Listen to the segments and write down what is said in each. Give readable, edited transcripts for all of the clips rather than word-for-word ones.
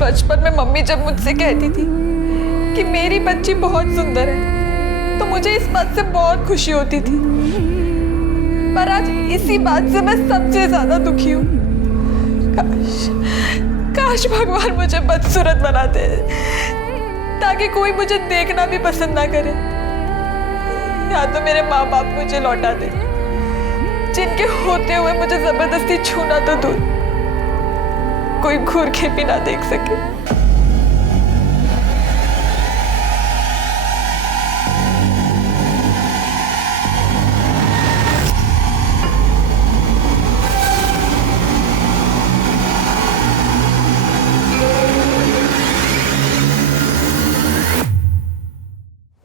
बचपन में मम्मी जब मुझसे कहती थी कि मेरी बच्ची बहुत सुंदर है तो मुझे इस बात से बहुत खुशी होती थी, पर आज इसी बात से मैं सबसे ज्यादा दुखी हूँ। काश भगवान मुझे बदसूरत बना दे ताकि कोई मुझे देखना भी पसंद ना करे, या तो मेरे माँ बाप मुझे लौटा दे जिनके होते हुए मुझे जबरदस्ती छूना तो दूर, कोई घूर के भी ना देख सके।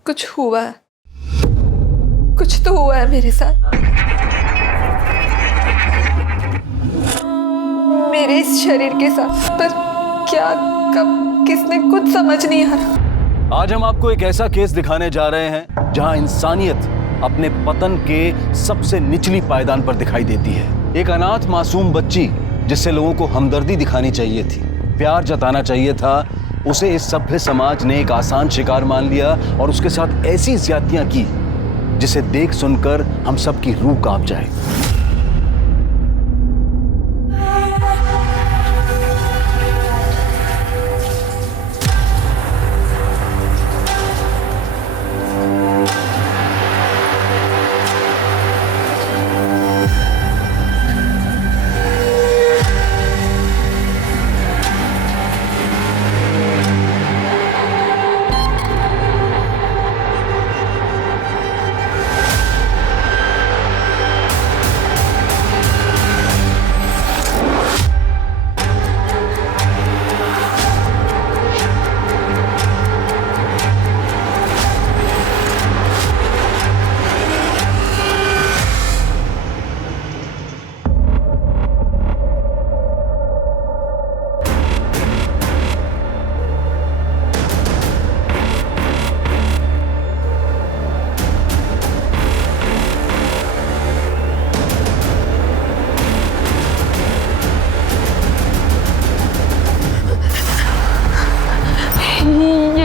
कुछ हुआ है, कुछ तो हुआ है मेरे साथ, मेरे इस शरीर के साथ, पर क्या, कब, किसने, कुछ समझ नहीं आ रहा। आज हम आपको एक ऐसा केस दिखाने जा रहे हैं जहां इंसानियत अपने पतन के सबसे निचली पायदान पर दिखाई देती है। एक अनाथ मासूम बच्ची जिससे लोगों को हमदर्दी दिखानी चाहिए थी, प्यार जताना चाहिए था, उसे इस सभ्य समाज ने एक आसान शिकार मान लिया और उसके साथ ऐसी ज्यादतियां की जिसे देख सुनकर हम सबकी रूह कांप जाए।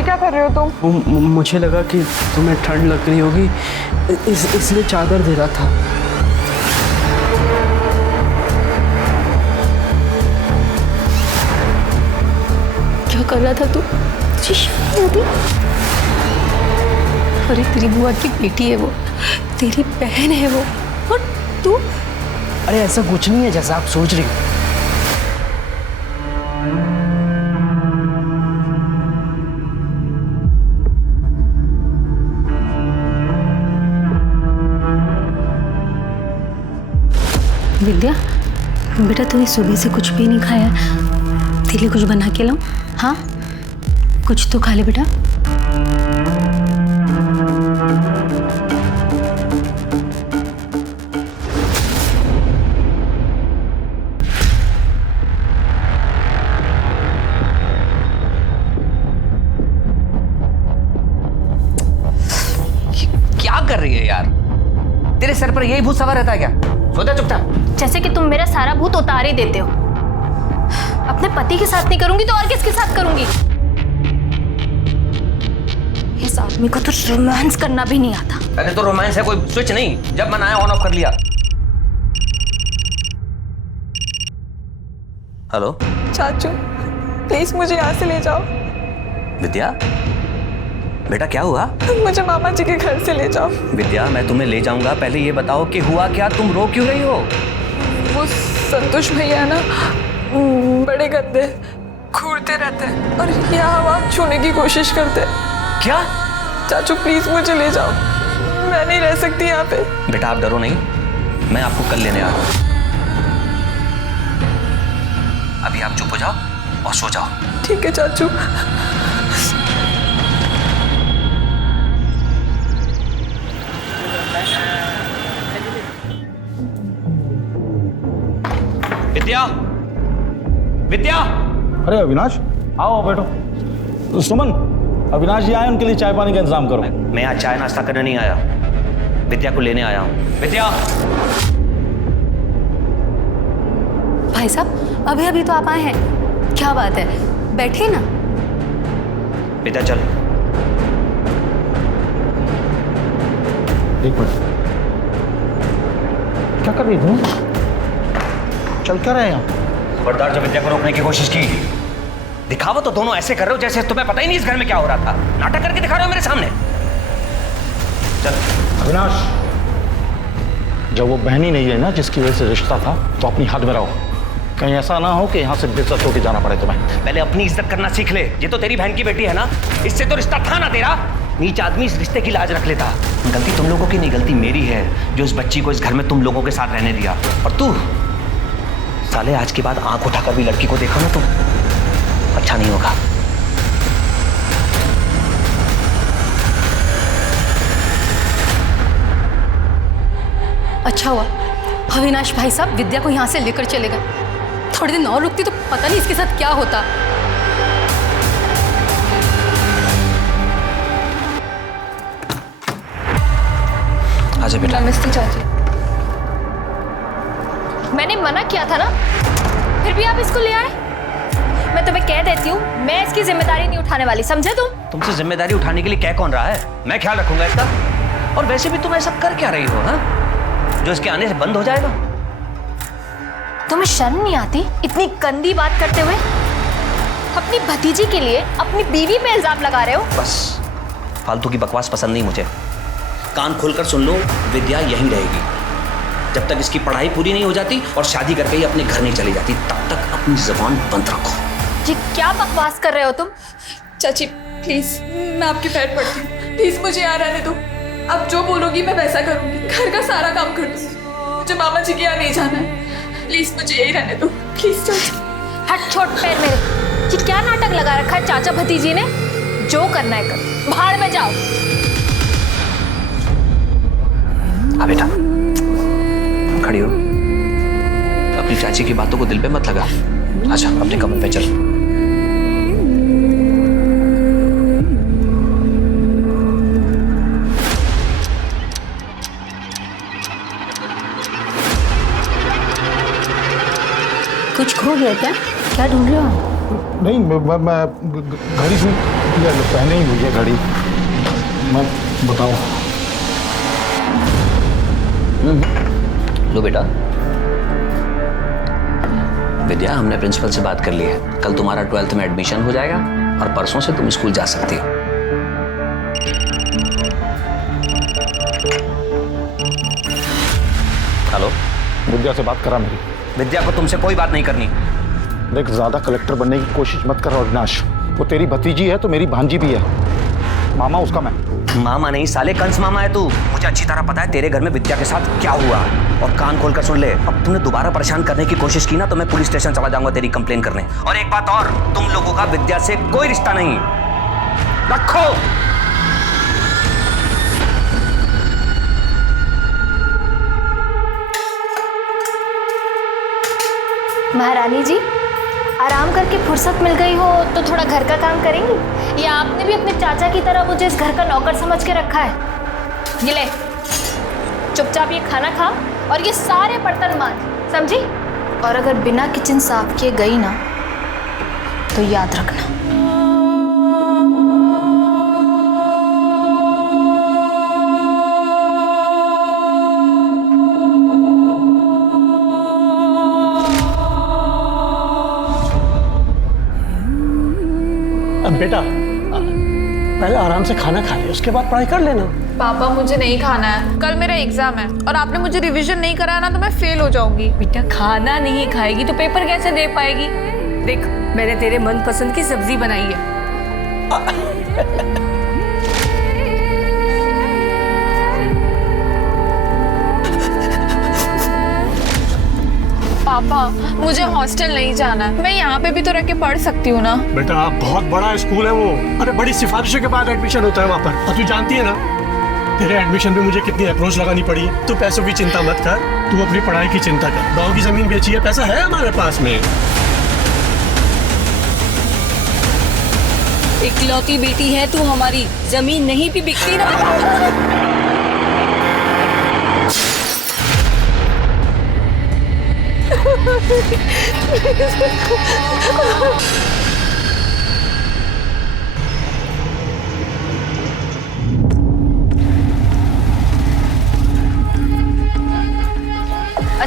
क्या कर रहे हो तुम? मुझे लगा कि तुम्हें ठंड लग रही होगी, इसलिए चादर दे रहा था। क्या कर रहा था तू? तुझे शर्म नहीं आती? अरे तेरी बुआ की बेटी है वो, तेरी बहन है वो, और तू? अरे ऐसा कुछ नहीं है जैसा आप सोच रही हो। विद्या बेटा, तूने सुबह से कुछ भी नहीं खाया, तेरे लिए कुछ बना के लाऊं? हाँ, कुछ तो खा ले बेटा। क्या कर रही है यार? तेरे सर पर यही भूत सवार रहता है क्या? सो जा चुपचाप। जैसे कि तुम मेरा सारा भूत उतार ही देते हो। अपने पति के साथ नहीं करूंगी तो और किसके साथ करूंगी? इस आदमी को तो रोमांस करना भी नहीं आता। अरे तो रोमांस है कोई स्विच नहीं, जब मन आया ऑन ऑफ कर लिया। हेलो चाचू प्लीज मुझे यहाँ से ले जाओ। विद्या बेटा क्या हुआ? मुझे मामा जी के घर से ले जाओ। विद्या मैं तुम्हें ले जाऊंगा, पहले ये बताओ कि हुआ क्या, तुम रो क्यों रही हो? वो संतोष भैया ना बड़े गंदे, घूरते रहते हैं और यहाँ हवा छूने की कोशिश करते हैं। क्या? चाचू प्लीज मुझे ले जाओ, मैं नहीं रह सकती यहाँ पे। बेटा आप डरो नहीं, मैं आपको कल लेने आ रहा हूँ। अभी आप चुप हो जाओ और सो जाओ। ठीक है चाचू। विद्या, विद्या। अरे अविनाश आओ बैठो। सुमन, अविनाश जी आए, उनके लिए चाय पानी का इंतजाम करो। मैं आज चाय नाश्ता करने नहीं आया, विद्या को लेने आया हूँ। विद्या। भाई साहब अभी अभी तो आप आए हैं, क्या बात है? बैठे ना। विद्या चल। एक मिनट, क्या कर रही तुम? चल क्या रहे हैं यहाँ? खबरदार, जब विद्या को रोकने की कोशिश की। दिखावा तो दोनों ऐसे कर रहे हो जैसे तुम्हें पता ही नहीं इस घर में क्या हो रहा था। नाटक करके दिखा रहे हो मेरे सामने। चल। अविनाश, जब वो बहन ही नहीं है ना जिसकी वजह से रिश्ता था, तो अपनी हद में रहो। कहीं ऐसा ना हो कि यहाँ से बेइज्जत होकर जाना पड़े तुम्हें। पहले अपनी इज्जत करना सीख ले। ये तो तेरी बहन की बेटी है ना, इससे तो रिश्ता था ना तेरा। नीच आदमी इस रिश्ते की लाज रख लेता। गलती तुम लोगों की नहीं, गलती मेरी है जो इस बच्ची को इस घर में तुम लोगों के साथ रहने दिया। और तू साले, आज के बाद आंख उठाकर भी लड़की को देखो ना तुम, अच्छा नहीं होगा। अच्छा हुआ अविनाश भाई साहब विद्या को यहाँ से लेकर चले गए। थोड़े दिन और रुकती तो पता नहीं इसके साथ क्या होता। आजा बेटा। नमस्ते चाची। मैंने मना किया था ना, फिर भी आप इसको ले आए। मैं तुम्हें कह देती हूँ, मैं इसकी जिम्मेदारी नहीं उठाने वाली, समझे तुम? तुमसे जिम्मेदारी उठाने के लिए कह कौन रहा है? मैं ख्याल रखूंगा इसका। और वैसे भी तुम ऐसा कर क्या रही हो, हाँ? जो इसके आने से बंद हो जाएगा। तुम्हें शर्म नहीं आती इतनी गंदी बात करते हुए? अपनी भतीजी के लिए अपनी बीवी पे इल्जाम लगा रहे हो। बस फालतू की बकवास पसंद नहीं मुझे। कान खोलकर सुन लो, विद्या यहीं रहेगी जब तक इसकी पढ़ाई पूरी नहीं हो जाती और शादी करके ही अपने घर नहीं चली जाती। तब तक अपनी जुबान बंद रखो। ये क्या बकवास कर रहे हो तुम? चाची प्लीज, मैं आपके पैर पड़ती हूँ, प्लीज मुझे यहाँ रहने दो। अब जो बोलोगी मैं वैसा करूँगी, घर का सारा काम कर दूँगी। मुझे मामा जी के यहाँ नहीं जाना है, प्लीज मुझे यही रहने दो, प्लीज चाची। हट, छोड़ पैर मेरे। ये क्या नाटक लगा रखा है चाचा भतीजी ने? जो करना है कर, भाड़ में जाओ। आ बेटा, खड़ी हो। अपनी चाची की बातों को दिल पे मत लगा। आजा अपने कमरे पे चल। कुछ खो गया क्या? क्या ढूंढ रहे हो? नहीं, मैं घड़ी से पहने ही हुई है घड़ी। मैं बताओ। लो बेटा। विद्या, हमने प्रिंसिपल से बात कर ली है। कल तुम्हारा 12th में एडमिशन हो जाएगा और परसों से तुम स्कूल जा सकती हो। हेलो, विद्या से बात करा मेरी। विद्या को तुमसे कोई बात नहीं करनी। देख, ज्यादा कलेक्टर बनने की कोशिश मत कर अविनाश। वो तेरी भतीजी है तो मेरी भांजी भी है। मामा उसका मैं। मामा नहीं साले, कंस मामा है तू। मुझे अच्छी तरह पता है तेरे घर में विद्या के साथ क्या हुआ। और कान खोलकर सुन ले, अब तूने दोबारा परेशान करने की कोशिश की ना तो मैं पुलिस स्टेशन चला जाऊंगा तेरी कंप्लेन करने। और एक बात और, तुम लोगों का विद्या से कोई रिश्ता नहीं। रखो। महारानी जी, आराम करके फुर्सत मिल गई हो तो थोड़ा घर का काम करेंगी? या आपने भी अपने चाचा की तरह मुझे इस घर का नौकर समझ के रखा है? ये ले, चुपचाप ये खाना खा और ये सारे बर्तन मांज, समझी? और अगर बिना किचन साफ किए गई ना तो याद रखना। बेटा, पहले आराम से खाना खा ले, उसके बाद पढ़ाई कर लेना। पापा मुझे नहीं खाना है, कल मेरा एग्जाम है और आपने मुझे रिवीजन नहीं कराया ना तो मैं फेल हो जाऊंगी। बेटा, खाना नहीं खाएगी तो पेपर कैसे दे पाएगी? देख, मैंने तेरे मनपसंद की सब्जी बनाई है। पापा मुझे हॉस्टल नहीं जाना है, मैं यहाँ पे भी तो रह के पढ़ सकती हूँ ना। बेटा, बहुत बड़ा स्कूल है वो। अरे बड़ी सिफारिशों के बाद एडमिशन होता है वहाँ पर। और तू जानती है ना, तेरे एडमिशन पे मुझे कितनी अप्रोच लगानी पड़ी है। तू पैसों की चिंता मत कर, तू अपनी पढ़ाई की चिंता कर। गाँव की जमीन बेची है, पैसा है हमारे पास में। इकलौती बेटी है तू हमारी, जमीन नहीं भी बिकती ना।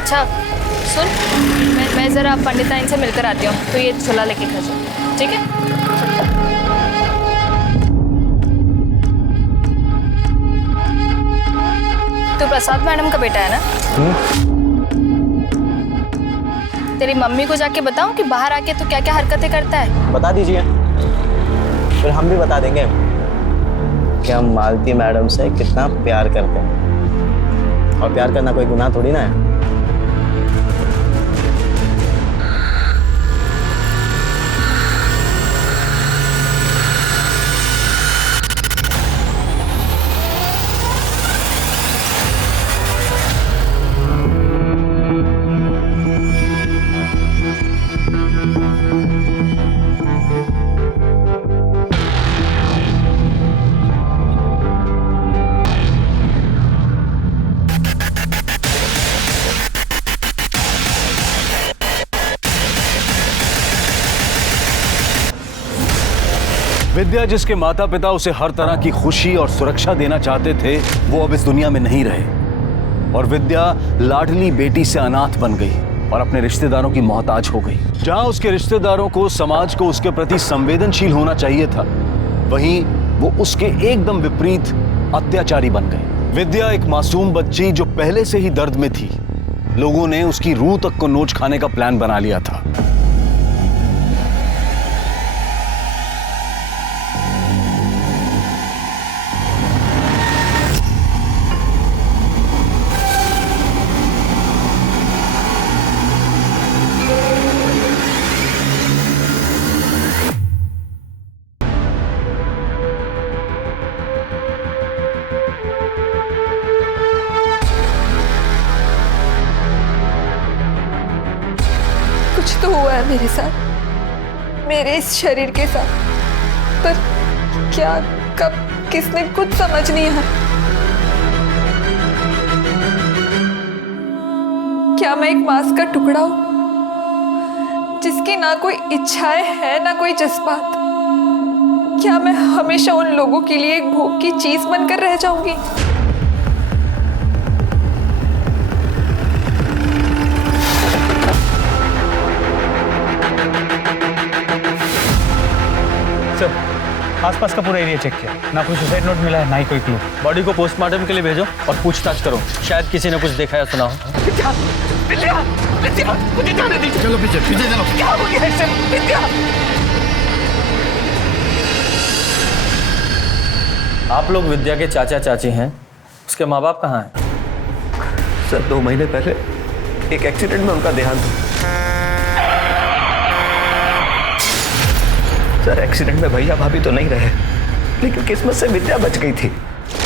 अच्छा सुन, मैं ज़रा पंडिताइन से मिलकर आती हूँ, तो ये झोला लेके घर जाओ, ठीक है? तू प्रसाद मैडम का बेटा है ना? तेरी मम्मी को जाके बताऊं कि बाहर आके तू क्या क्या हरकतें करता है? बता दीजिए, फिर हम भी बता देंगे कि हम मालती मैडम से कितना प्यार करते हैं। और प्यार करना कोई गुनाह थोड़ी ना है। विद्या, जिसके माता पिता उसे हर तरह की खुशी और सुरक्षा देना चाहते थे, वो अब इस दुनिया में नहीं रहे और विद्या लाडली बेटी से अनाथ बन गई और अपने रिश्तेदारों की मोहताज हो गई। जहां उसके रिश्तेदारों को, समाज को उसके प्रति संवेदनशील होना चाहिए था, वहीं वो उसके एकदम विपरीत अत्याचारी बन गए। विद्या एक मासूम बच्ची जो पहले से ही दर्द में थी, लोगों ने उसकी रूह तक को नोच खाने का प्लान बना लिया था। कुछ तो हुआ है मेरे साथ, मेरे इस शरीर के साथ, पर क्या, कब, किसने, कुछ समझ नहीं आ। क्या मैं एक मांस का टुकड़ा हूं जिसकी ना कोई इच्छाएं है ना कोई जज्बात? क्या मैं हमेशा उन लोगों के लिए एक भोग की चीज बनकर रह जाऊंगी? सर, आसपास का पूरा एरिया चेक किया, ना कोई सुसाइड नोट मिला है, ना ही कोई क्लू। बॉडी को पोस्टमार्टम के लिए भेजो और पूछताछ करो, शायद किसी ने कुछ देखा या सुना हो। चलो पीछे पीछे चलो। क्या हो गया इससे? विद्या! आप लोग विद्या के चाचा चाची हैं, उसके माँ बाप कहाँ हैं? सर, 2 महीने पहले एक एक्सीडेंट में उनका देहांत हुआ। सर, एक्सीडेंट में भैया भाभी तो नहीं रहे, लेकिन किस्मत से विद्या बच गई थी।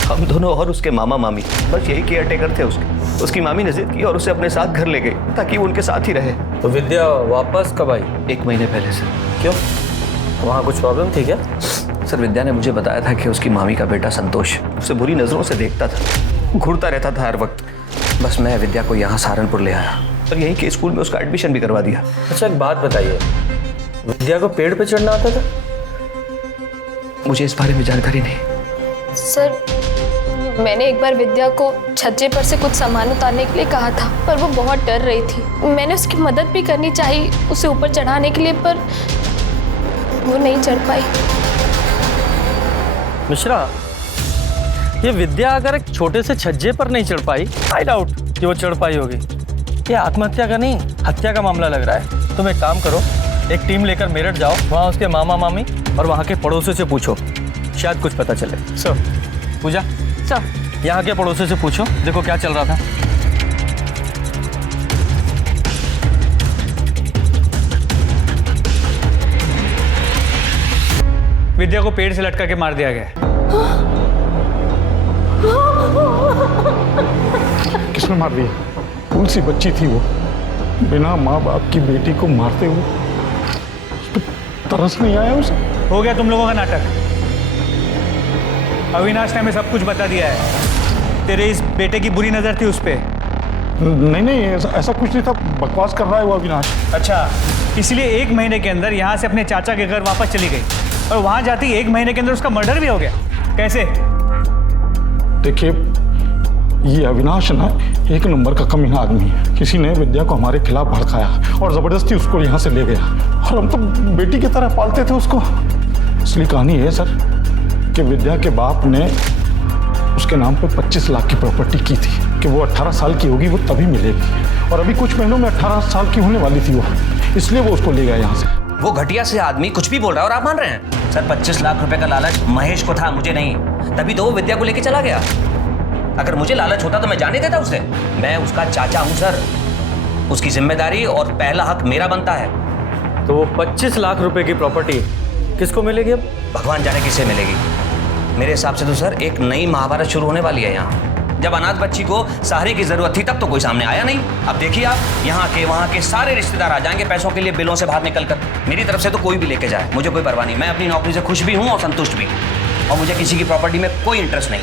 हम दोनों और उसके मामा मामी बस यही केयर टेकर थे उसके। उसकी मामी ने जिद की और उसे अपने साथ घर ले गई ताकि वो उनके साथ ही रहे। तो विद्या वापस कब आई? 1 महीने पहले सर। क्यों, वहाँ कुछ प्रॉब्लम थी क्या? सर, विद्या ने मुझे बताया था कि उसकी मामी का बेटा संतोष उसे बुरी नज़रों से देखता था, घूरता रहता था हर वक्त। बस मैं विद्या को यहाँ सहारनपुर ले आया और यहीं के स्कूल में उसका एडमिशन भी करवा दिया। अच्छा, एक बात बताइए, विद्या को पेड़ पे चढ़ना आता था? मुझे इस बारे में जानकारी नहीं। सर, मैंने एक बार विद्या को छज्जे पर से कुछ सामान उतारने के लिए कहा था, पर वो बहुत डर रही थी। मैंने उसकी मदद भी करनी चाहिए उसे ऊपर चढ़ाने के लिए, पर वो नहीं चढ़ पाई। मिश्रा, ये विद्या अगर एक छोटे से छज्जे पर नहीं चढ़ पाई, आई डाउट कि वो चढ़ पाई होगी। ये आत्महत्या का नहीं, हत्या का मामला लग रहा है। तुम एक काम करो, एक टीम लेकर मेरठ जाओ, वहाँ उसके मामा मामी और वहाँ के पड़ोसियों से पूछो, शायद कुछ पता चले। सर, पूजा सर, यहाँ के पड़ोसियों से पूछो, देखो क्या चल रहा था। विद्या को पेड़ से लटका के मार दिया गया। किसने मार दिया? कौन सी बच्ची थी वो? बिना माँ बाप की बेटी को मारते हुए उस पे तरस नहीं आया उसे? हो गया तुम लोगों का नाटक। अविनाश ने हमें सब कुछ बता दिया है। तेरे इस बेटे की बुरी नजर थी उस पे। नहीं, ऐसा कुछ नहीं था, बकवास कर रहा है वो अविनाश। अच्छा, इसलिए 1 महीने के अंदर यहाँ से अपने चाचा के घर वापस चली गई और वहाँ जाती 1 महीने के अंदर उसका मर्डर भी हो गया। कैसे? देखिए, ये अविनाश ना एक नंबर का कमीना आदमी है। किसी ने विद्या को हमारे खिलाफ भड़काया और ज़बरदस्ती उसको यहाँ से ले गया, और हम तो बेटी की तरह पालते थे उसको। असली कहानी ये है सर कि विद्या के बाप ने उसके नाम पे 25 लाख की प्रॉपर्टी की थी कि वो 18 साल की होगी वो तभी मिलेगी, और अभी कुछ महीनों में 18 साल की होने वाली थी वो, इसलिए वो उसको ले गया यहाँ से। वो घटिया से आदमी कुछ भी बोल रहा है और आप मान रहे हैं? सर 25 लाख रुपए का लालच महेश को था, मुझे नहीं। तभी तो वो विद्या को लेके चला गया। अगर मुझे लालच होता तो मैं जाने देता उसे। मैं उसका चाचा हूं सर, उसकी जिम्मेदारी और पहला हक मेरा बनता है। तो वो 25 लाख रुपए की प्रॉपर्टी किसको मिलेगी अब? भगवान जाने किसे मिलेगी। मेरे हिसाब से तो सर एक नई महाभारत शुरू होने वाली है यहाँ। जब अनाथ बच्ची को सहारे की जरूरत थी तब तो कोई सामने आया नहीं। अब देखिए आप, यहाँ के वहाँ के सारे रिश्तेदार आ जाएंगे पैसों के लिए बिलों से बाहर निकल कर। मेरी तरफ से तो कोई भी लेके जाए, मुझे कोई परवाह नहीं। मैं अपनी नौकरी से खुश भी हूँ और संतुष्ट भी, और मुझे किसी की प्रॉपर्टी में कोई इंटरेस्ट नहीं।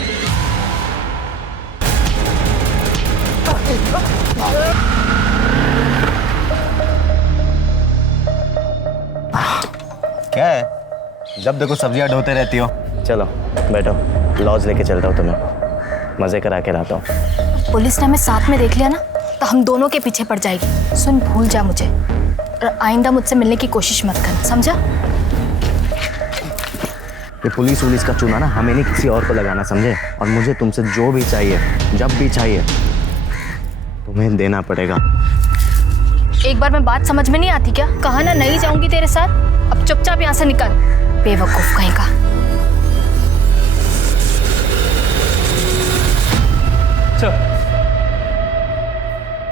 क्या है, जब देखो सब्जियां ढोते रहती हो। चलो बैठो, लॉज लेके चलता हूँ तुम्हें, मजे करा के लाता हूँ। पुलिस ने हमें साथ में देख लिया ना तो हम दोनों के पीछे पड़ जाएगी। सुन, भूल जा मुझे और आइंदा मुझसे मिलने की कोशिश मत कर, समझा? ये पुलिस का चूना ना हमें नहीं किसी और को लगाना, समझे? और मुझे तुमसे जो भी चाहिए, जब भी चाहिए, तुम्हें देना पड़ेगा। एक बार में बात समझ में नहीं आती क्या? कहा ना नहीं जाऊंगी तेरे साथ, अब चुपचाप यहाँ से निकल, बेवकूफ कहीं का।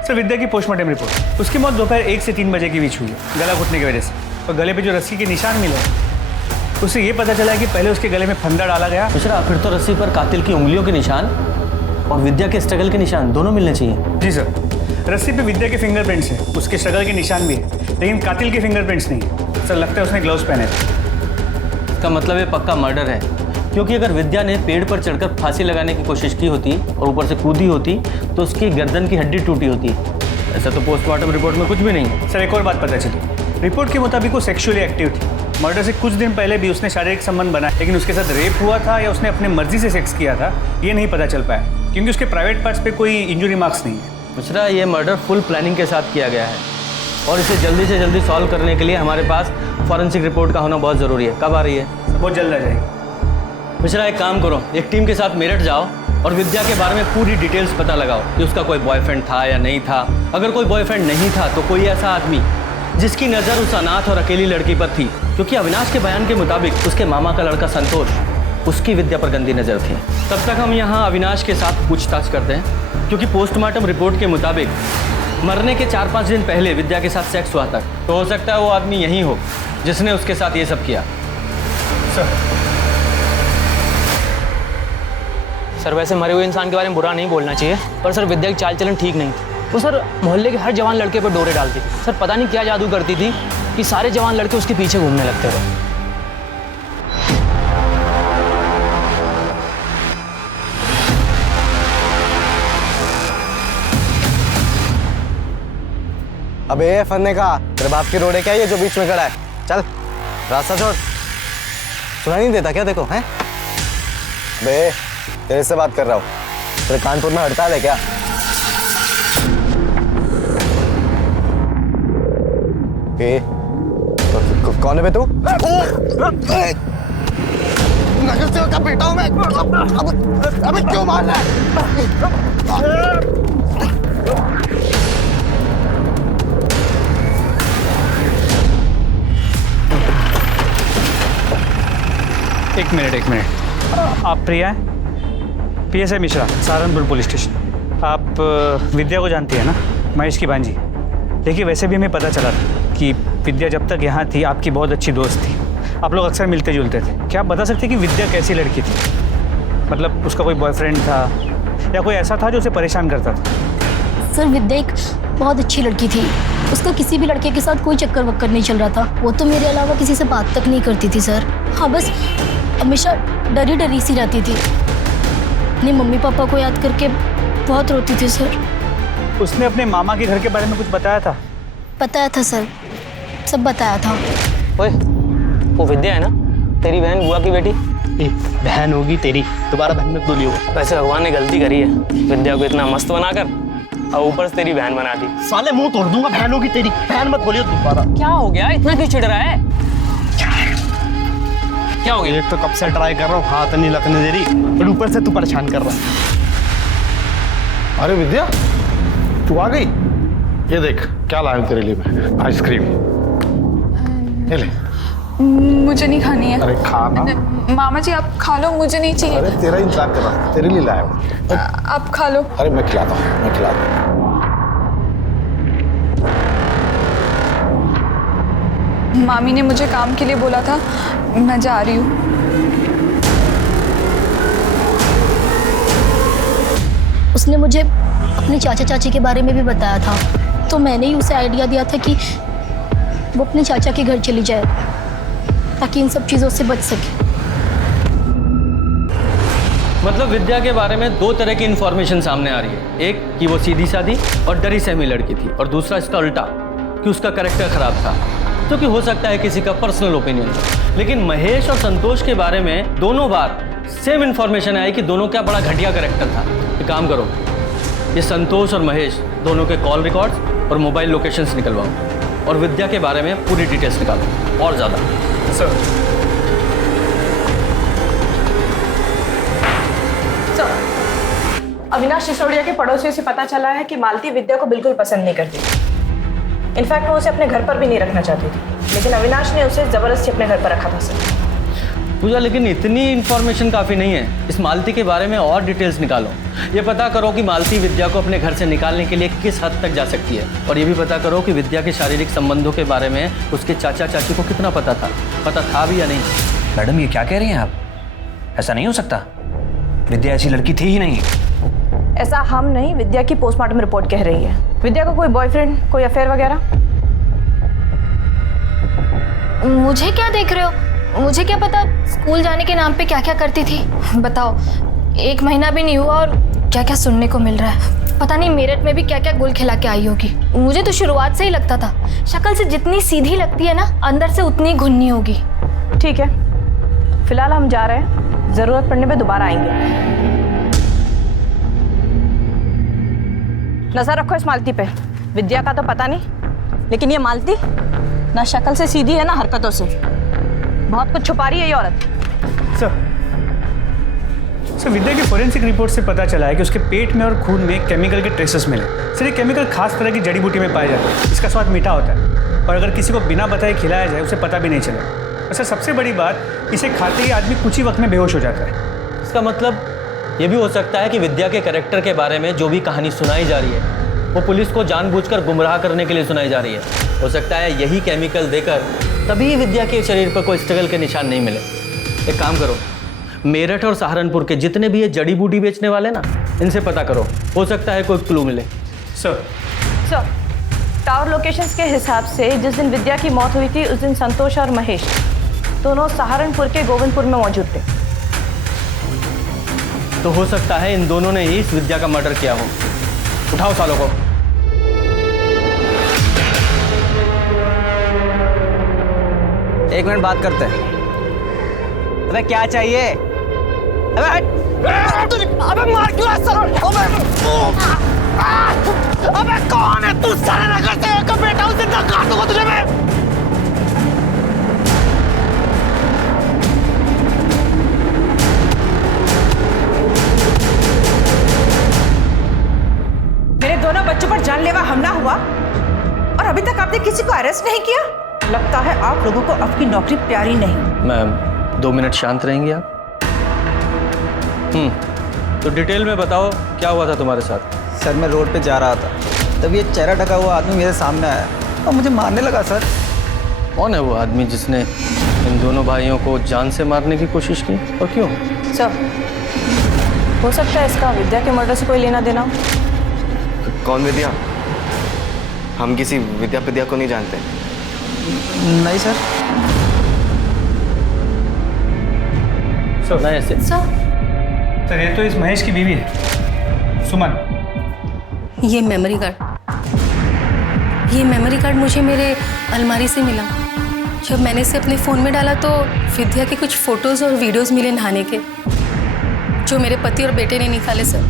सर विद्या की पोस्टमार्टम रिपोर्ट, उसकी मौत दोपहर 1 से 3 बजे के बीच हुई है, गला घुटने की वजह से। और गले पे जो रस्सी के निशान मिले, उससे ये पता चला कि पहले उसके गले में फंदा डाला गया। मिश्रा, फिर तो रस्सी पर कातिल की उंगलियों के निशान और विद्या के स्ट्रगल के निशान दोनों मिलने चाहिए। जी सर, रस्सी पे विद्या के फिंगरप्रिंट्स हैं, उसके स्ट्रगल के निशान भी है, लेकिन कातिल के फिंगरप्रिंट्स नहीं है। सर लगता है उसने ग्लव्स पहने थे। इसका मतलब ये पक्का मर्डर है, क्योंकि अगर विद्या ने पेड़ पर चढ़कर फांसी लगाने की कोशिश की होती और ऊपर से कूदी होती तो उसकी गर्दन की हड्डी टूटी होती। ऐसा तो पोस्टमार्टम रिपोर्ट में कुछ भी नहीं है। सर एक और बात पता चली, रिपोर्ट के मुताबिक वो सेक्सुअली एक्टिव थी। मर्डर से कुछ दिन पहले भी उसने शारीरिक संबंध बनाया, लेकिन उसके साथ रेप हुआ था या उसने अपने मर्जी से सेक्स किया था ये नहीं पता चल पाया, क्योंकि उसके प्राइवेट पार्ट्स पे कोई इंजुरी मार्क्स नहीं है। मिश्रा, ये मर्डर फुल प्लानिंग के साथ किया गया है और इसे जल्दी से जल्दी सॉल्व करने के लिए हमारे पास फॉरेंसिक रिपोर्ट का होना बहुत ज़रूरी है। कब आ रही है? बहुत जल्द आ जाएगी। मिश्रा, एक काम करो, एक टीम के साथ मेरठ जाओ और विद्या के बारे में पूरी डिटेल्स पता लगाओ कि उसका कोई बॉयफ्रेंड था या नहीं था। अगर कोई बॉयफ्रेंड नहीं था तो कोई ऐसा आदमी जिसकी नज़र उस अनाथ और अकेली लड़की पर थी, क्योंकि अविनाश के बयान के मुताबिक उसके मामा का लड़का संतोष, उसकी विद्या पर गंदी नज़र थी। तब तक हम यहाँ अविनाश के साथ पूछताछ करते हैं, क्योंकि पोस्टमार्टम रिपोर्ट के मुताबिक मरने के 4-5 दिन पहले विद्या के साथ सेक्स हुआ था, तो हो सकता है वो आदमी यही हो जिसने उसके साथ ये सब किया। सर वैसे मरे हुए इंसान के बारे में बुरा नहीं बोलना चाहिए, पर सर विद्या की चाल चलन ठीक नहीं थी। वो सर मोहल्ले के हर जवान लड़के पर डोरे डालती थी। सर पता नहीं क्या जादू करती थी कि सारे जवान लड़के उसके पीछे घूमने लगते थे। अबे फन्ने का, तेरे बाप की रोड है क्या ये जो बीच में खड़ा है? चल रास्ता छोड़, सुनाई नहीं देता क्या? देखो हैं, बे तेरे से बात कर रहा हूँ। तेरे कानपुर में हड़ताल है क्या? कौन है बे तू? नगर सेवक का बेटा हूँ मैं। अबे क्यों मार रहा है? एक मिनट, आप प्रिया हैं? PSI Mishra, Saharanpur police station. आप विद्या को जानती है ना, महेश की भांजी? देखिए वैसे भी हमें पता चला था कि विद्या जब तक यहाँ थी आपकी बहुत अच्छी दोस्त थी, आप लोग अक्सर मिलते जुलते थे। क्या आप बता सकते कि विद्या कैसी लड़की थी? मतलब उसका कोई बॉयफ्रेंड था या कोई ऐसा था जो उसे परेशान करता था? सर विद्या एक बहुत अच्छी लड़की थी, उसका किसी भी लड़के के साथ कोई चक्कर वक्कर नहीं चल रहा था। वो तो मेरे अलावा किसी से बात तक नहीं करती थी सर। हाँ बस हमेशा डरी डरी सी रहती थी, अपने मम्मी पापा को याद करके बहुत रोती थी सर। उसने अपने मामा के घर के बारे में कुछ बताया था? बताया था सर, सब बताया था। ओए, वो विद्या है ना, तेरी बहन बुआ की बेटी? बहन होगी तेरी, दोबारा बहन मत बोलियो। वैसे भगवान ने गलती करी है, विद्या को इतना मस्त बनाकर और ऊपर से तेरी बहन बना दी। साले मुंह तोड़ दूंगा, बहन होगी तेरी, बहन मत बोलियो दोबारा। क्या हो गया, इतना क्यों चिढ़ रहा है? क्या हो गया? एक तो कब से ट्राई कर रहा हूँ, हाथ नहीं लगने दे रही, और ऊपर से तू परेशान कर रहा है। अरे विद्या, तू आ गई? ये देख क्या लाया हूं तेरे लिए मैं, आइसक्रीम। ये ले। मुझे नहीं खानी है। अरे खा ना। मामा जी आप खा लो, मुझे नहीं चाहिए। अरे तेरा इंतजार कर रहा, तेरे लिए लाया हूं। आप खा लो। अरे मैं खिलाता हूँ, मैं खिलाता हूँ। मामी ने मुझे काम के लिए बोला था, मैं जा रही हूँ। उसने मुझे अपने चाचा चाची के बारे में भी बताया था, तो मैंने ही उसे आइडिया दिया था कि वो अपने चाचा के घर चली जाए ताकि इन सब चीज़ों से बच सके। मतलब विद्या के बारे में दो तरह की इन्फॉर्मेशन सामने आ रही है, एक कि वो सीधी सादी और डरी सहमी लड़की थी, और दूसरा इसका उल्टा कि उसका कैरेक्टर खराब था, जो कि हो सकता है किसी का पर्सनल ओपिनियन हो। लेकिन महेश और संतोष के बारे में दोनों बार सेम इन्फॉर्मेशन आई कि दोनों का बड़ा घटिया कैरेक्टर था। एक काम करो, ये संतोष और महेश दोनों के कॉल रिकॉर्ड्स और मोबाइल लोकेशंस निकलवाओ और विद्या के बारे में पूरी डिटेल्स निकालो और ज़्यादा। सर अविनाश सिसोदिया के पड़ोसियों से पता चला है कि मालती विद्या को बिल्कुल पसंद नहीं करती। इनफैक्ट वो उसे अपने घर पर भी नहीं रखना चाहती थी, लेकिन अविनाश ने उसे जबरदस्ती अपने घर पर रखा था सर। पूजा, लेकिन इतनी इन्फॉर्मेशन काफ़ी नहीं है। इस मालती के बारे में और डिटेल्स निकालो। ये पता करो कि मालती विद्या को अपने घर से निकालने के लिए किस हद तक जा सकती है, और ये भी पता करो कि विद्या के शारीरिक संबंधों के बारे में उसके चाचा चाची को कितना पता था भी या नहीं। मैडम ये क्या कह रही हैं आप? ऐसा नहीं हो सकता, विद्या ऐसी लड़की थी ही नहीं। ऐसा हम नहीं, विद्या की पोस्टमार्टम रिपोर्ट कह रही है। विद्या को कोई बॉयफ्रेंड, कोई अफेयर वगैरह? मुझे क्या देख रहे हो? मुझे क्या पता स्कूल जाने के नाम पे क्या क्या करती थी। बताओ, 1 महीना भी नहीं हुआ और क्या क्या सुनने को मिल रहा है। पता नहीं मेरठ में भी क्या क्या गुल खिला के आई होगी। मुझे तो शुरुआत से ही लगता था, शक्ल से जितनी सीधी लगती है ना, अंदर से उतनी घुन्नी होगी। ठीक है, फिलहाल हम जा रहे हैं, जरूरत पड़ने पे दोबारा आएंगे। नजर रखो इस मालती पे। विद्या का तो पता नहीं, लेकिन ये मालती ना शक्ल से सीधी है ना हरकतों से, बहुत कुछ छुपा रही है ये औरत। सर विद्या की फोरेंसिक रिपोर्ट से पता चला है कि उसके पेट में और खून में केमिकल के ट्रेसेस मिले। सर ये केमिकल खास तरह की जड़ी बूटी में पाया जाता है, इसका स्वाद मीठा होता है, और अगर किसी को बिना बताए खिलाया जाए उसे पता भी नहीं चलेगा। और सर सबसे बड़ी बात, इसे खाते ही आदमी कुछ ही वक्त में बेहोश हो जाता है। इसका मतलब ये भी हो सकता है कि विद्या के कैरेक्टर के बारे में जो भी कहानी सुनाई जा रही है वो पुलिस को जानबूझकर गुमराह करने के लिए सुनाई जा रही है। हो सकता है यही केमिकल देकर तभी विद्या के शरीर पर कोई स्ट्रगल के निशान नहीं मिले। एक काम करो, मेरठ और सहारनपुर के जितने भी ये जड़ी बूटी बेचने वाले ना, इनसे पता करो, हो सकता है कोई क्लू मिले। सर टावर लोकेशंस के हिसाब से जिस दिन विद्या की मौत हुई थी उस दिन संतोष और महेश दोनों सहारनपुर के गोविंदपुर में मौजूद थे। तो हो सकता है इन दोनों ने ही इस विद्या का मर्डर किया हो। उठाओ सालों को। एक मिनट बात करते हैं। अबे क्या चाहिए? अबे मार क्यों अबे कौन है तू? सारे नगर से का बेटा, उसे काट दूंगा तुझे मैं। मेरे दोनों बच्चों पर जानलेवा हमला हुआ और अभी तक आपने किसी को अरेस्ट नहीं किया। लगता है आप लोगों को आपकी नौकरी प्यारी नहीं। मैम 2 मिनट शांत रहेंगी आप? तो डिटेल में बताओ क्या हुआ था तुम्हारे साथ? सर मैं रोड पे जा रहा था, तब ये चेहरा ढका हुआ आदमी मेरे सामने आया और मुझे मारने लगा। सर कौन है वो आदमी जिसने इन दोनों भाइयों को जान से मारने की कोशिश की, और क्यों? सर हो सकता है इसका विद्या के मर्डर से कोई लेना देना हो। कौन विद्या? हम किसी विद्या को नहीं जानते। नहीं सर। नहीं ऐसे। सर ये तो इस महेश की बीवी है, सुमन। ये मेमोरी कार्ड मुझे मेरे अलमारी से मिला। जब मैंने इसे अपने फ़ोन में डाला तो विद्या के कुछ फ़ोटोज़ और वीडियोज़ मिले नहाने के, जो मेरे पति और बेटे ने निकाले सर।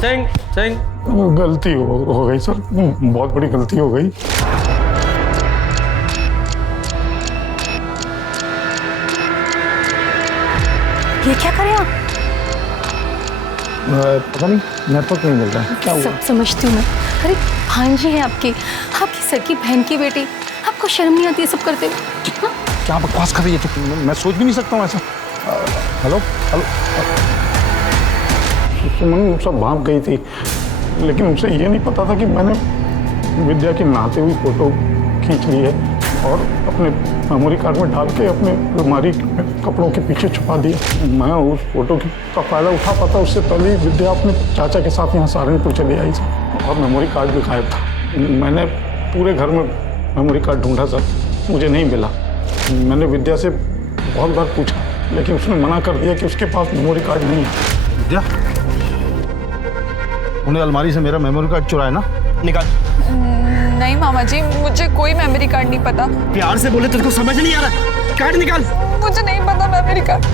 सिंह गलती हो गई सर, बहुत बड़ी गलती हो गई। ये क्या करें आप? पता नहीं, नेटवर्क नहीं मिल रहा है, क्या हुआ? सब समझती हूँ मैं। अरे भांजी है आपकी सगी बहन की बेटी, आपको शर्म नहीं आती है सब करते हुए? हाँ? क्या बकवास कर रही है तू? मैं सोच भी नहीं सकता हूँ ऐसा। हेलो हेलो, सुमन सब भाग गई थी, लेकिन उसे ये नहीं पता था कि मैंने विद्या की नहाते हुई फोटो खींच ली है और अपने मेमोरी कार्ड में डाल के अपने अलमारी कपड़ों के पीछे छुपा दिया। मैं उस फोटो का फायदा उठा पाता उससे पहले विद्या अपने चाचा के साथ यहाँ सहारनपुर चली आई सर, और मेमोरी कार्ड भी गायब था। मैंने पूरे घर में मेमोरी कार्ड ढूंढा सर, मुझे नहीं मिला। मैंने विद्या से बहुत बार पूछा, लेकिन उसने मना कर दिया कि उसके पास मेमोरी कार्ड नहीं है। विद्या, उन्हें अलमारी से मेरा मेमोरी कार्ड चुराया ना? निकाल। नहीं मामा जी, मुझे कोई मेमोरी कार्ड नहीं पता। प्यार से बोले, तुझको समझ नहीं आ रहा? कार्ड निकाल। मुझे नहीं पता मेमोरी कार्ड,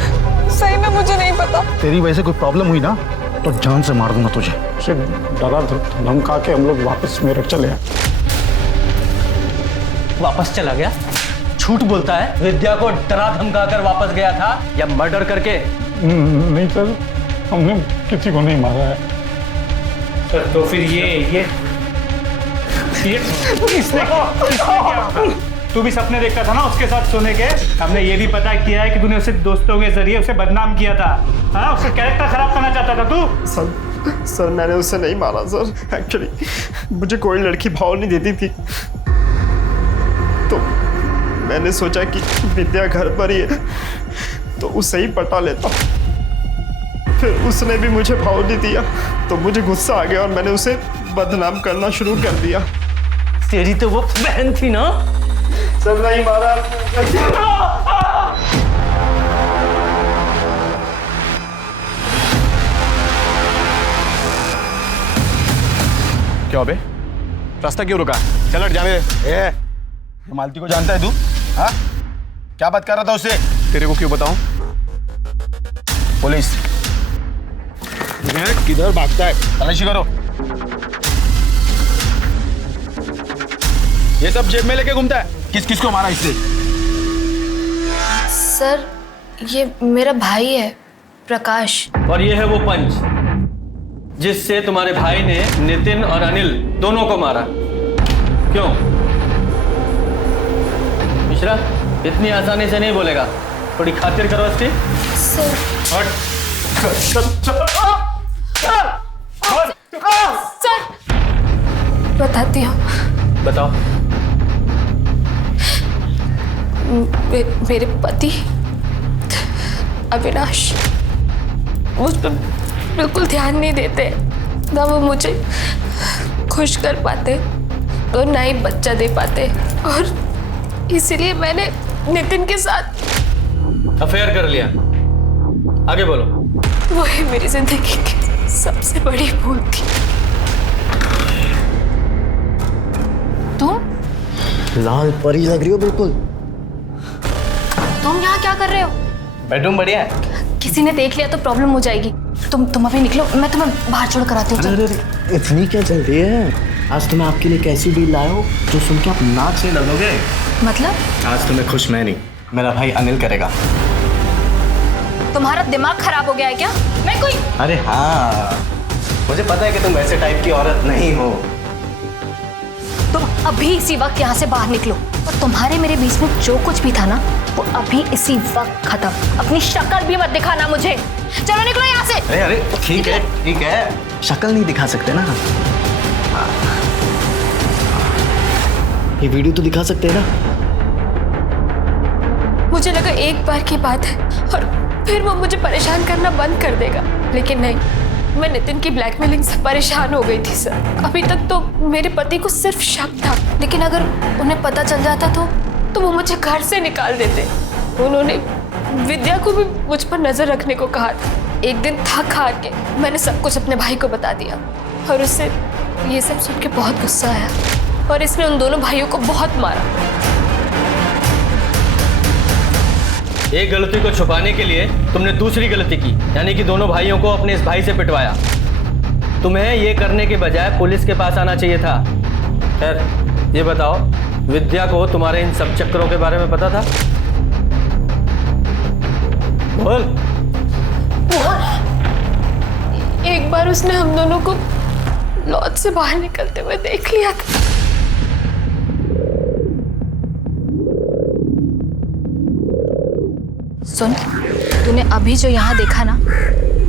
सही में मुझे नहीं पता। तेरी वजह से कोई प्रॉब्लम हुई ना तो जान से मार दूंगा तुझे। उसे डरा धमका के हम लोग वापस मेरठ चले आए। वापस चला गया? झूठ बोलता है। विद्या को डरा धमका कर वापस गया था या मर्डर करके? नहीं सर, हमने किसी को नहीं मारा है सर। तो फिर ये इसने क्या? तू भी सपने देखता था ना उसके साथ सोने के? हमने ये भी पता किया है कि तूने उसे दोस्तों के जरिए उसे बदनाम किया था। हाँ, उसका कैरेक्टर खराब करना चाहता था तू। सर मैंने उसे नहीं मारा सर। एक्चुअली मुझे कोई लड़की भाव नहीं देती थी, तो मैंने सोचा कि विद्या घर पर ही है तो उसे ही पटा लेता। फिर उसने भी मुझे भाव नहीं दिया तो मुझे गुस्सा आ गया और मैंने उसे बदनाम करना शुरू कर दिया। तेरी तो वो बहन थी ना? सर नहीं मारा। क्या हो बे? रास्ता क्यों रुका? चल हट, जाने दे। मालती को जानता है तू? हाँ, क्या बात कर रहा था उससे? तेरे को क्यों बताऊं? पुलिस किधर भागता है? तलाशी करो। ये सब जेब में लेके घूमता है। किस किस को मारा इससे? सर ये मेरा भाई है प्रकाश। और ये है वो पंच जिससे तुम्हारे भाई ने नितिन और अनिल दोनों को मारा। क्यों मिश्रा, इतनी आसानी से नहीं बोलेगा, थोड़ी खातिर करो इसकी। सर सर बताती हूँ। बताओ। मेरे पति अविनाश मुझ पर बिल्कुल ध्यान नहीं देते, ना वो मुझे खुश कर पाते और ना ही बच्चा दे पाते, और इसीलिए मैंने नितिन के साथ अफेयर कर लिया। आगे बोलो। वही मेरी जिंदगी की सबसे बड़ी भूल थी। तुम लाल परी लग रही हो बिल्कुल। तुम यहाँ क्या कर रहे हो? बेडरूम बढ़िया है। किसी ने देख लिया तो प्रॉब्लम हो जाएगी। तुम अभी निकलो, मैं तुम्हें बाहर छोड़ कर आती हूँ। अरे इतनी क्या जल्दी है? आज तो मैं आपके लिए कैसी डील लाया हूँ जो सुन के आप नाच नहीं लगोगे। मतलब आज तुम्हें खुश मैं नहीं, मेरा भाई अनिल करेगा। तुम्हारा दिमाग खराब हो गया है क्या? मैं कोई अरे हाँ, मुझे पता है कि तुम वैसे टाइप की औरत नहीं हो। तुम अभी इसी वक्त यहाँ से बाहर निकलो, और तुम्हारे मेरे बीच में जो कुछ भी था ना वो अभी इसी वक्त खत्म। अपनी शक्ल भी मत दिखाना मुझे। चलो निकलो यहाँ से। अरे अरे ठीक है, शक्ल नहीं दिखा सकते ना। ये वीडियो तो दिखा सकते हैं ना। मुझे लगा एक बार की बात है और फिर वो मुझे परेशान करना बंद कर देगा, लेकिन नहीं, मैं नितिन की ब्लैकमेलिंग से परेशान हो गई थी सर। अभी तक तो मेरे पति को सिर्फ शक था, लेकिन अगर उन्हें पता चल जाता तो वो मुझे घर से निकाल देते। उन्होंने विद्या को भी मुझ पर नजर रखने को कहा था। एक दिन थक हार के मैंने सब कुछ अपने भाई को बता दिया और उससे ये सब सुन के बहुत गुस्सा आया। और इसने उन दोनों भाइयों को बहुत मारा। एक गलती को छुपाने के लिए तुमने दूसरी गलती की, यानी कि दोनों भाइयों को अपने इस भाई से पिटवाया। तुम्हें ये करने के बजाय पुलिस के पास आना चाहिए था। खैर, ये बताओ, विद्या को तुम्हारे इन सब चक्करों के बारे में पता था? बोल। एक बार उसने हम दोनों को लॉज से बाहर निकलते हुए देख लिया था। सुन, तूने अभी जो यहाँ देखा ना,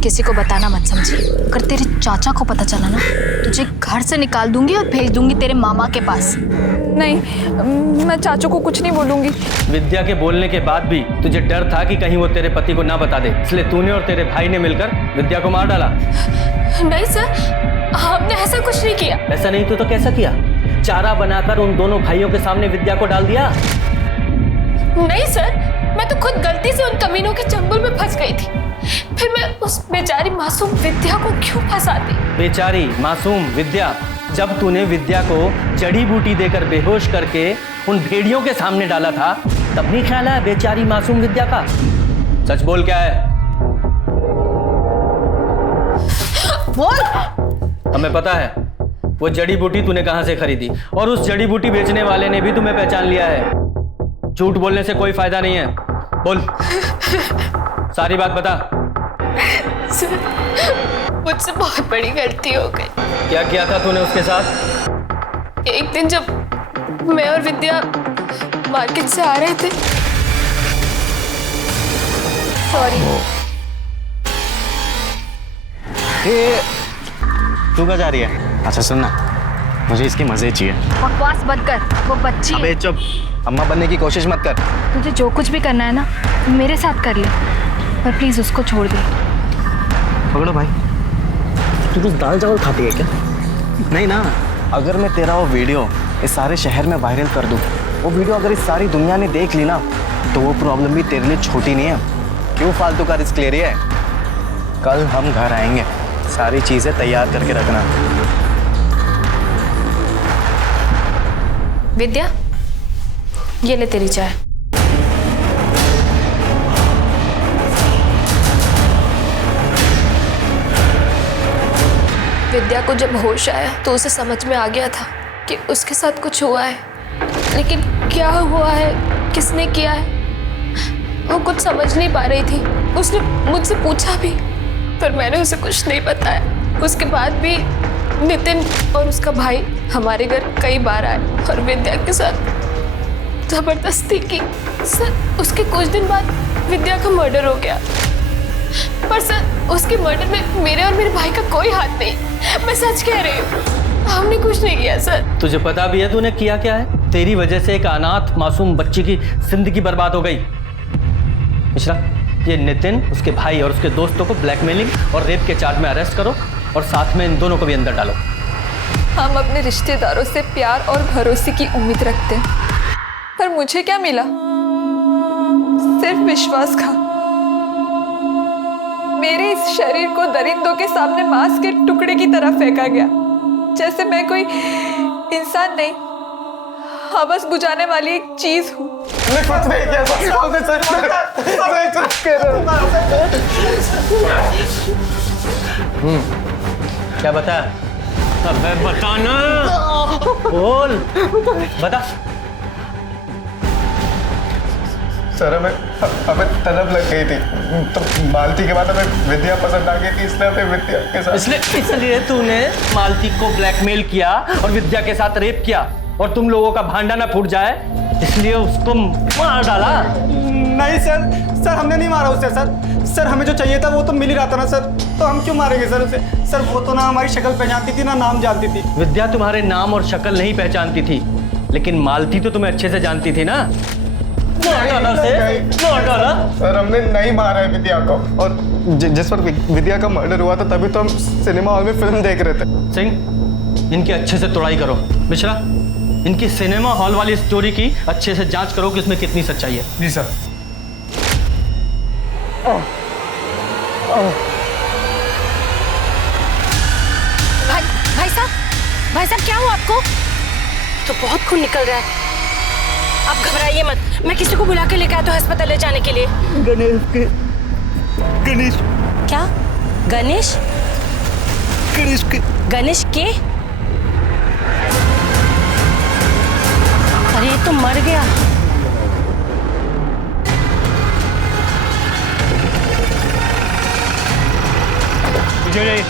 किसी को बताना मत, समझी? अगर तेरे चाचा को पता चला ना, तुझे घर से निकाल दूंगी और भेज दूंगी तेरे मामा के पास। नहीं, मैं चाचू को कुछ नहीं बोलूंगी। विद्या के बोलने के बाद भी तुझे डर था कि कहीं वो तेरे पति को ना बता दे, इसलिए तूने और तेरे भाई ने मिलकर विद्या को मार डाला। नहीं सर, हमने ऐसा कुछ नहीं किया। ऐसा नहीं तो कैसा किया? चारा बनाकर उन दोनों भाइयों के सामने विद्या को डाल दिया। नहीं सर, मैं तो खुद गलती से उन कमीनों के चंगुल में फंस गई थी। फिर मैं उस बेचारी मासूम विद्या को क्यों फंसाती? बेचारी मासूम विद्या? जब तूने विद्या को जड़ी बूटी देकर बेहोश करके उन भेड़ियों के सामने डाला था, तब नहीं ख्याल आया बेचारी मासूम विद्या का? सच बोल, क्या है? बोल। हमें पता है वो जड़ी बूटी तूने कहां से खरीदी, और उस जड़ी बूटी बेचने वाले ने भी तुम्हें पहचान लिया है। झूठ बोलने से कोई फायदा नहीं है, बोल, सारी बात बता। सर, मुझसे बहुत बड़ी गलती हो गई। क्या किया था तूने उसके साथ? एक दिन जब मैं और विद्या मार्केट से आ रहे थे। सॉरी। ये तू कहाँ जा रही है? अच्छा सुनना, मुझे इसके मजे चाहिए। बकवास बंद कर, वो बच्ची है। अबे चुप, अम्मा बनने की कोशिश मत कर। तुझे जो कुछ भी करना है ना, मेरे साथ कर ले, पर प्लीज उसको छोड़ दे। पकड़ो भाई। तू कुछ दाल चावल खाती है क्या? नहीं ना, अगर मैं तेरा वो वीडियो इस सारे शहर में वायरल कर दूँ, वो वीडियो अगर इस सारी दुनिया ने देख ली ना, तो वो प्रॉब्लम भी तेरे लिए छोटी नहीं है। क्यों फालतू का रिस्क ले रही है? कल हम घर आएंगे, सारी चीजें तैयार करके रखना। विद्या, ये ले तेरी चाय। विद्या को जब होश आया तो उसे समझ में आ गया था कि उसके साथ कुछ हुआ है, लेकिन क्या हुआ है, किसने किया है, वो कुछ समझ नहीं पा रही थी। उसने मुझसे पूछा भी, पर मैंने उसे कुछ नहीं बताया। उसके बाद भी नितिन और उसका भाई हमारे घर कई बार आए और विद्या के साथ जबरदस्ती की। सर, उसके कुछ दिन बाद विद्या का मर्डर हो गया, पर सर उसके मर्डर में मेरे और मेरे भाई का कोई हाथ नहीं। मैं सच कह रही हूँ, हमने कुछ नहीं किया सर। तुझे पता भी है तूने किया क्या है? तेरी वजह से एक अनाथ मासूम बच्ची की जिंदगी बर्बाद हो गई। मिश्रा, ये नितिन, उसके भाई और उसके दोस्तों को ब्लैकमेलिंग और रेप के चार्ज में अरेस्ट करो, और साथ में इन दोनों को भी अंदर डालो। हम अपने रिश्तेदारों से प्यार और भरोसे की उम्मीद रखते हैं, पर मुझे क्या मिला? सिर्फ विश्वासघात। मेरे इस शरीर को दरिंदों के सामने मांस के टुकड़े की तरह फेंका गया, जैसे मैं कोई इंसान नहीं, हवस बुझाने वाली एक चीज हूँ। क्या बता? अबे बता ना, बोल, बता। सर, हमें तलब लग गई थी, तो मालती के बाद हमें विद्या पसंद आ गई थी, इसलिए हमें विद्या के साथ। इसलिए तूने मालती को ब्लैकमेल किया और विद्या के साथ रेप किया, और तुम लोगों का भांडा ना फूट जाए इसलिए उसको मार डाला। नहीं सर, हमने नहीं मारा उसे सर, हमें जो चाहिए था वो तो मिल ही रहा था ना सर, तो हम क्यों मारेंगे सर उसे? सर, वो तो ना हमारी शक्ल पहचानती थी ना नाम जानती थी। विद्या तुम्हारे नाम और शक्ल नहीं पहचानती थी, लेकिन मालती तो तुम्हें अच्छे से जानती थी ना। सर, हमने नहीं मारा है विद्या को, और जिस वक्त विद्या का मर्डर हुआ था तभी तो हम सिनेमा हॉल में फिल्म देख रहे थे। सिंह, इनकी अच्छे से तोड़ाई करो। मिश्रा, इनकी सिनेमा हॉल वाली स्टोरी की अच्छे से जांच करो कि इसमें कितनी सच्चाई है। जी सर। भाई साहब क्या हुआ आपको? तो बहुत खून निकल रहा है। आप घबराइए मत, मैं किसी को बुला के लेकर आता हूँ अस्पताल ले जाने के लिए। गणेश क्या? गणेश? गणेश के? अरे ये तो मर गया। विजय,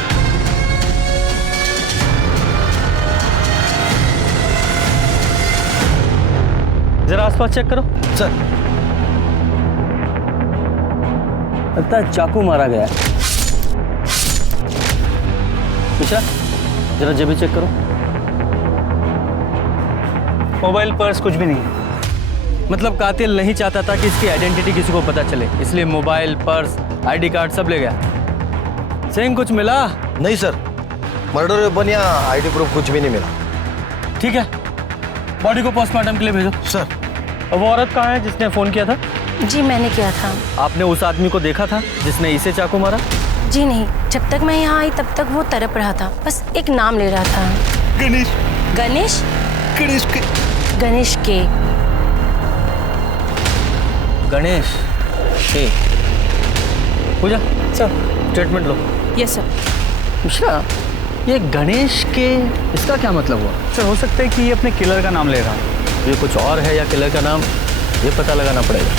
जरा आसपास चेक करो। सर। लगता है चाकू मारा गया है। मिश्रा, जरा जेबी चेक करो। मोबाइल, पर्स, कुछ भी नहीं है। मतलब कातिल नहीं चाहता था कि इसकी आइडेंटिटी किसी को पता चले, इसलिए मोबाइल, पर्स, आईडी कार्ड सब ले गया। सिंह, कुछ मिला? नहीं सर, मर्डर वेपन या आईडी प्रूफ कुछ भी नहीं मिला। ठीक है, बॉडी को पोस्टमार्टम के लिए भेजो। सर। और वो औरत कहाँ है जिसने फोन किया था? जी मैंने किया था। आपने उस आदमी को देखा था जिसने इसे चाकू मारा? जी नहीं, जब तक मैं यहाँ आई तब तक वो तड़प रहा था, बस एक नाम ले रहा था। गणेश। गणेश? गणेश के। गणेश के। गणेश के। पूजा सर, स्टेटमेंट लो। Yes sir. मिश्रा, ये गणेश के, इसका क्या मतलब हुआ? सर हो सकता है कि ये अपने किलर का नाम ले रहा है। ये कुछ और है या किलर का नाम, ये पता लगाना पड़ेगा।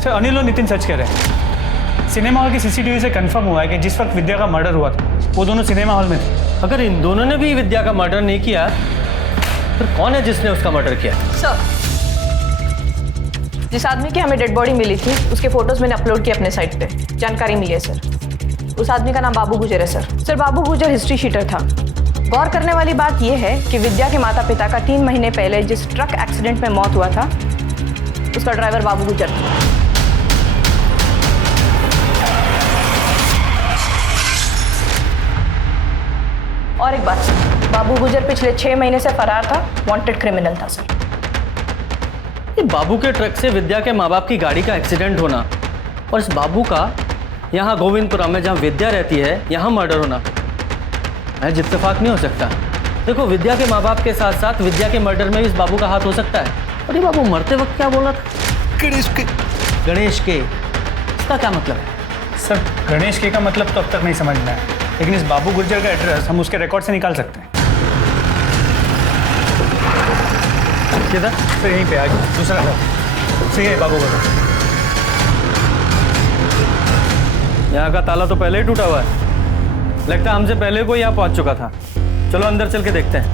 सर अनिल और नितिन सच कह रहे हैं। सिनेमा हॉल की सीसीटीवी से कंफर्म हुआ है कि जिस वक्त विद्या का मर्डर हुआ था वो दोनों सिनेमा हॉल में थे। अगर इन दोनों ने भी विद्या का मर्डर नहीं किया, फिर कौन है जिसने उसका मर्डर किया? सर, जिस आदमी की हमें डेड बॉडी मिली थी उसके फोटोज मैंने अपलोड किए अपने साइट पे। जानकारी मिली है सर। उस आदमी का नाम बाबू गुजर है सर। सर बाबू गुजर हिस्ट्री शीटर था। गौर करने वाली बात यह है कि विद्या के माता पिता का 3 महीने पहले जिस ट्रक एक्सीडेंट में मौत हुआ था उसका ड्राइवर बाबू गुजर था। और एक बात, बाबू गुजर पिछले 6 महीने से फरार था, वांटेड क्रिमिनल था सर। ये बाबू के ट्रक से विद्या के माँ बाप की गाड़ी का एक्सीडेंट होना और इस बाबू का यहाँ गोविंदपुरा में जहाँ विद्या रहती है यहाँ मर्डर होना महज इत्तेफाक नहीं हो सकता। देखो, विद्या के माँ बाप के साथ साथ विद्या के मर्डर में भी इस बाबू का हाथ हो सकता है। और ये बाबू मरते वक्त क्या बोला था? गणेश के। गणेश के, इसका क्या मतलब है? सर गणेश के का मतलब तो अब तक नहीं समझ में आया, लेकिन इस बाबू गुर्जर का एड्रेस हम उसके रिकॉर्ड से निकाल सकते हैं। किधर? सर यहीं पे आगे दूसरा घर। सही है बाबू गुर्जर। यहाँ का ताला तो पहले ही टूटा हुआ है, लगता है हमसे पहले कोई यहाँ पहुँच चुका था। चलो अंदर चल के देखते हैं।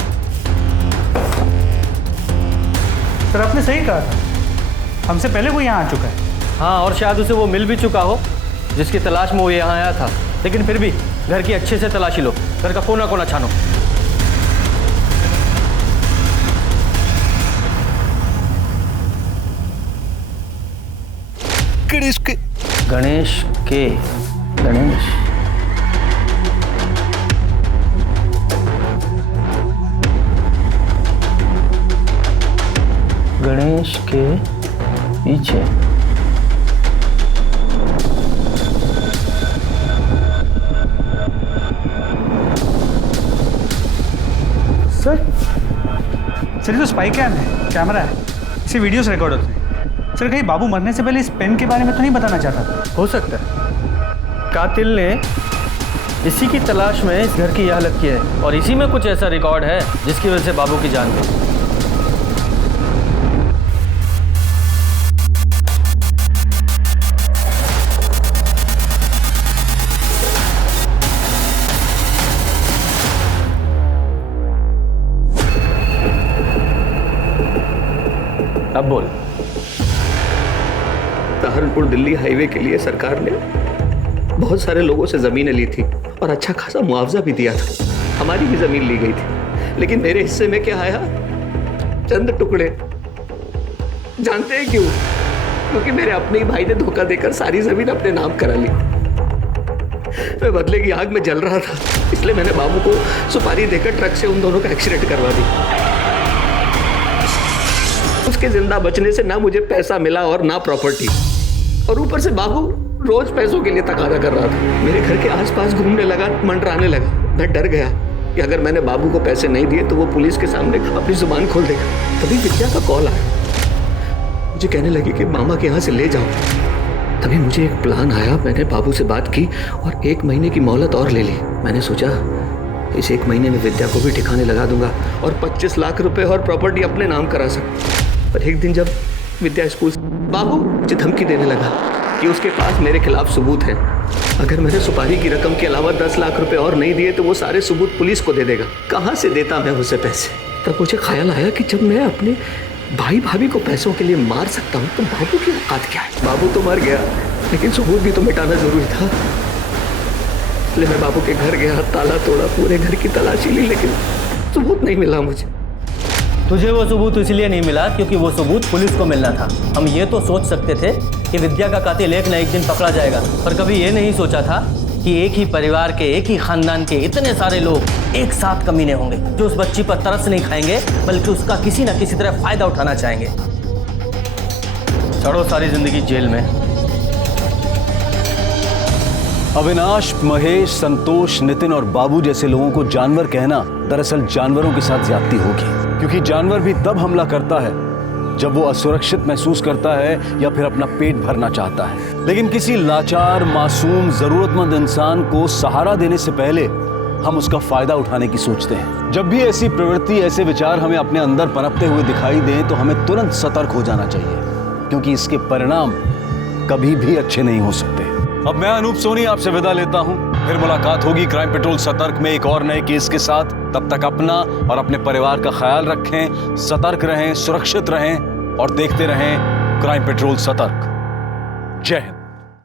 सर आपने सही कहा था, हमसे पहले कोई यहाँ आ चुका है। हाँ, और शायद उसे वो मिल भी चुका हो जिसकी तलाश में वो यहाँ आया था। लेकिन फिर भी घर की अच्छे से तलाशी लो, घर का कोना कोना छानो। गणेश के। गणेश के। गणेश गणेश के पीछे। सर ये तो स्पाई कैमरा है, इसी वीडियोस रिकॉर्ड होते हैं। सर कहीं बाबू मरने से पहले इस पेन के बारे में तो नहीं बताना चाहता था? हो सकता है कातिल ने इसी की तलाश में इस घर की यह हालत की है और इसी में कुछ ऐसा रिकॉर्ड है जिसकी वजह से बाबू की जान गई। अब बोल। सहारनपुर दिल्ली हाईवे के लिए सरकार ने बहुत सारे लोगों से जमीनें ली थी और अच्छा खासा मुआवजा भी दिया था। हमारी भी जमीन ली गई थी, लेकिन मेरे हिस्से में क्या आया? चंद टुकड़े। जानते हैं क्यों? क्योंकि मेरे अपने ही भाई ने धोखा देकर सारी जमीन अपने नाम करा ली। मैं बदले की आग में जल रहा था, इसलिए मैंने बाबू को सुपारी देकर ट्रक से उन दोनों का एक्सीडेंट करवा दी। उसके जिंदा बचने से ना मुझे पैसा मिला और ना प्रॉपर्टी, और ऊपर से बाबू रोज पैसों के लिए तकादा कर रहा था। मेरे घर के आसपास घूमने लगा, मंडराने लगा। मैं डर गया कि अगर मैंने बाबू को पैसे नहीं दिए तो वो पुलिस के सामने अपनी जुबान खोल देगा। तभी विद्या का कॉल आया, मुझे कहने लगी कि मामा के यहाँ से ले जाओ। तभी मुझे एक प्लान आया, मैंने बाबू से बात की और 1 महीने की मोहलत और ले ली। मैंने सोचा इस 1 महीने में विद्या को भी ठिकाने लगा दूंगा और 25 लाख रुपए और प्रॉपर्टी अपने नाम करा सकूं। पर एक दिन जब विद्या स्कूल बाबू मुझे धमकी देने लगा कि उसके पास मेरे खिलाफ सबूत है, अगर मैंने सुपारी की रकम के अलावा 10 लाख रुपए और नहीं दिए तो वो सारे सबूत पुलिस को दे देगा। कहाँ से देता मैं उसे पैसे? तब मुझे ख्याल आया कि जब मैं अपने भाई भाभी को पैसों के लिए मार सकता हूँ तो बाबू की औकात क्या है? बाबू तो मर गया लेकिन सबूत भी तो मिटाना जरूरी था। इसलिए मैं बाबू के घर गया, ताला तोड़ा, पूरे घर की तलाशी ली, लेकिन सबूत नहीं मिला मुझे। तुझे वो सबूत इसलिए नहीं मिला क्योंकि वो सबूत पुलिस को मिलना था। हम ये तो सोच सकते थे कि विद्या का कातिल एक न एक दिन पकड़ा जाएगा, पर कभी ये नहीं सोचा था कि एक ही परिवार के, एक ही खानदान के इतने सारे लोग एक साथ कमीने होंगे जो उस बच्ची पर तरस नहीं खाएंगे बल्कि उसका किसी न किसी तरह फायदा उठाना चाहेंगे। सड़ो सारी जिंदगी जेल में। अविनाश, महेश, संतोष, नितिन और बाबू जैसे लोगों को जानवर कहना दरअसल जानवरों के साथ ज्यादती होगी, क्योंकि जानवर भी तब हमला करता है जब वो असुरक्षित महसूस करता है या फिर अपना पेट भरना चाहता है। लेकिन किसी लाचार, मासूम, जरूरतमंद इंसान को सहारा देने से पहले हम उसका फायदा उठाने की सोचते हैं। जब भी ऐसी प्रवृत्ति, ऐसे विचार हमें अपने अंदर पनपते हुए दिखाई दें तो हमें तुरंत सतर्क हो जाना चाहिए, क्योंकि इसके परिणाम कभी भी अच्छे नहीं हो सकते। अब मैं अनूप सोनी आपसे विदा लेता हूं। फिर मुलाकात होगी क्राइम पेट्रोल सतर्क में एक और नए केस के साथ। तब तक अपना और अपने परिवार का ख्याल रखें, सतर्क रहें, सुरक्षित रहें और देखते रहें क्राइम पेट्रोल सतर्क। जय हिंद।